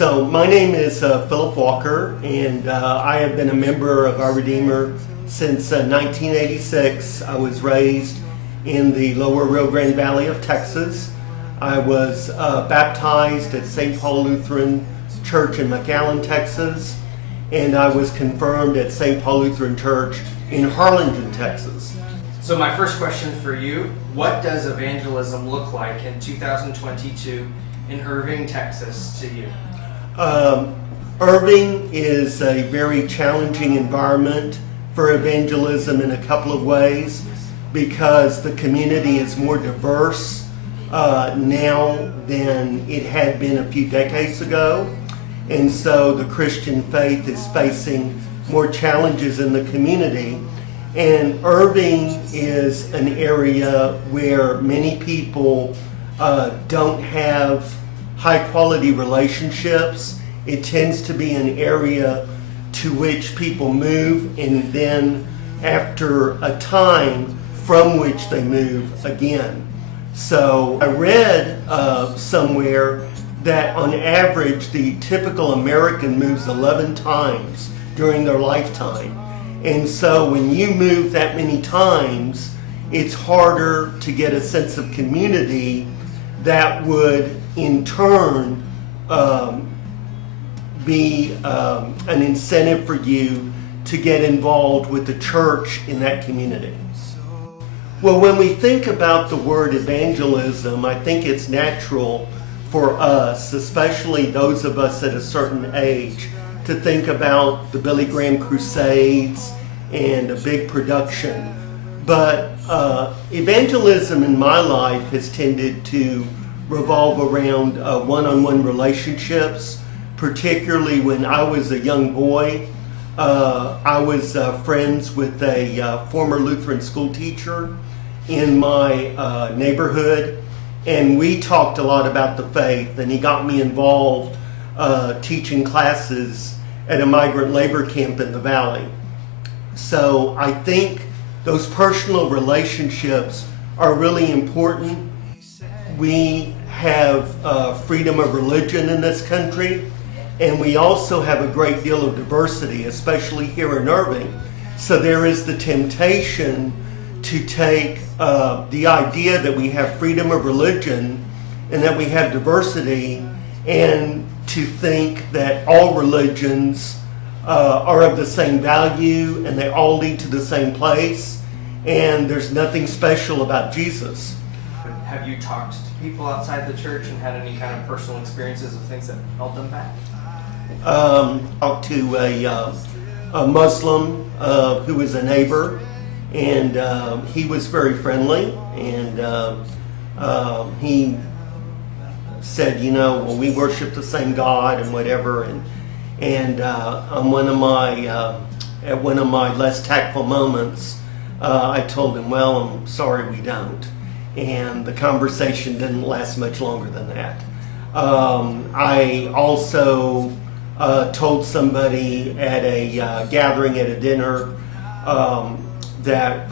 So my name is Phillip Walker, and I have been a member of Our Redeemer since 1986. I was raised in the lower Rio Grande Valley of Texas. I was baptized at St. Paul Lutheran Church in McAllen, Texas, and I was confirmed at St. Paul Lutheran Church in Harlingen, Texas. So my first question for you, what does evangelism look like in 2022 in Irving, Texas to you? Irving is a very challenging environment for evangelism in a couple of ways because the community is more diverse now than it had been a few decades ago. And so the Christian faith is facing more challenges in the community. And Irving is an area where many people don't have high quality relationships. It tends to be an area to which people move and then after a time from which they move again. So I read somewhere that on average the typical American moves 11 times during their lifetime. And so when you move that many times, it's harder to get a sense of community that would in turn be an incentive for you to get involved with the church in that community. Well, when we think about the word evangelism, I think it's natural for us, especially those of us at a certain age, to think about the Billy Graham Crusades and a big production. But evangelism in my life has tended to revolve around one-on-one relationships, particularly when I was a young boy. I was friends with a former Lutheran school teacher in my neighborhood, and we talked a lot about the faith, and he got me involved teaching classes at a migrant labor camp in the valley. So I think those personal relationships are really important. We have freedom of religion in this country, and we also have a great deal of diversity, especially here in Irving. So there is the temptation to take the idea that we have freedom of religion and that we have diversity and to think that all religions are of the same value and they all lead to the same place and there's nothing special about Jesus. Have you talked to people outside the church and had any kind of personal experiences of things that held them back? Talked to a Muslim who was a neighbor, and he was very friendly, and he said, well, we worship the same God and whatever, and on one of my less tactful moments, I told him, well, I'm sorry we don't. And the conversation didn't last much longer than that. I also told somebody at a gathering at a dinner that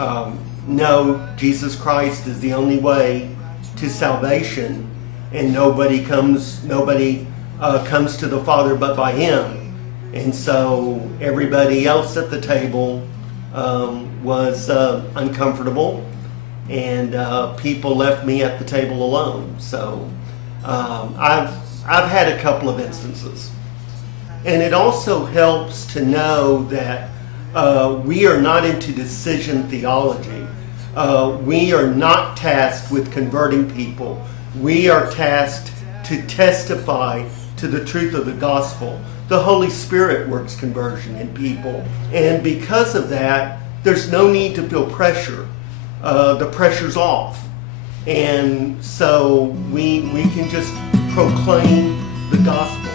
no, Jesus Christ is the only way to salvation, and nobody comes to the Father but by Him. And so everybody else at the table was uncomfortable, and people left me at the table alone. So I've had a couple of instances. And it also helps to know that we are not into decision theology. We are not tasked with converting people. We are tasked to testify to the truth of the gospel. The Holy Spirit works conversion in people. And because of that, there's no need to feel pressure. The pressure's off. And so we can just proclaim the gospel.